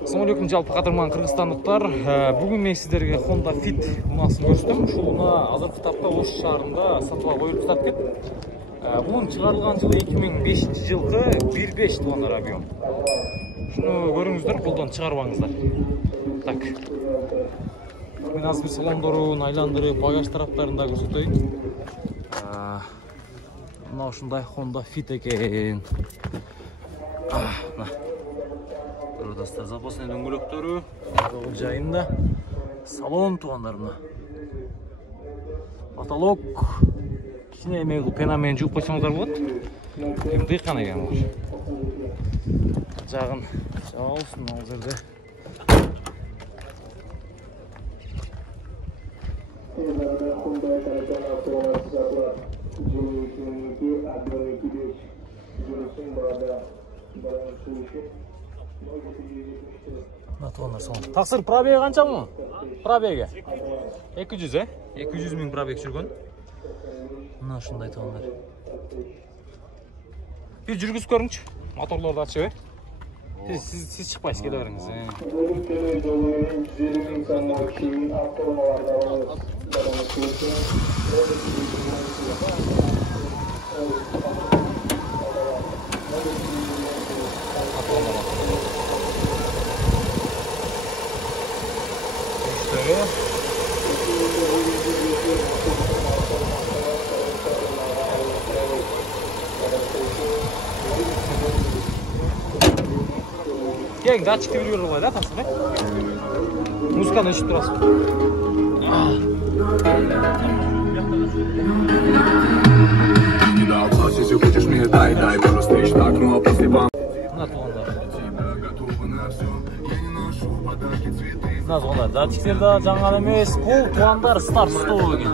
Assalamu алейкум, жалпы кадырман кыргызстандыктар. Бүгүн мен сиздерге Honda Fit унаасын көрсөтөм. Ушул унаа азыркы тапта Ош шаарында сатылга коюлуп жатат экен. Бунун чыгарылган жылы 2005-жылкы 1.5 тонна объем. Шуну көрүңүздөр, колдон чыгарбаңыздар. Так. Мен азыр салондорун айландырып, багаж тараптарын да көрсөтөйүн. Мына ушундай Honda Fit экен. Достар, запасный дөңгөлөктөрү жайында, салон туугандарына. Потолок кичине эме кылып пена менен жууп койсоңуздар болот. Эми кана экен булар. Жагын жабылсын ал жерде. Таксыр пробеги канча мун? Пробеги 200, 200 миң пробег жүргөн. Мына ушундай туугандар. Бир жүргүзүп көрүңчү. Моторлорду ачып бер. Siz чыкпайсыз, келе бериңиз. Gelin, açık bir yolu var da tasma. Muzika neşit durasın. Nasıl onlar? Zatikler'de жаңа эмес, бул туугандар старт стол экен.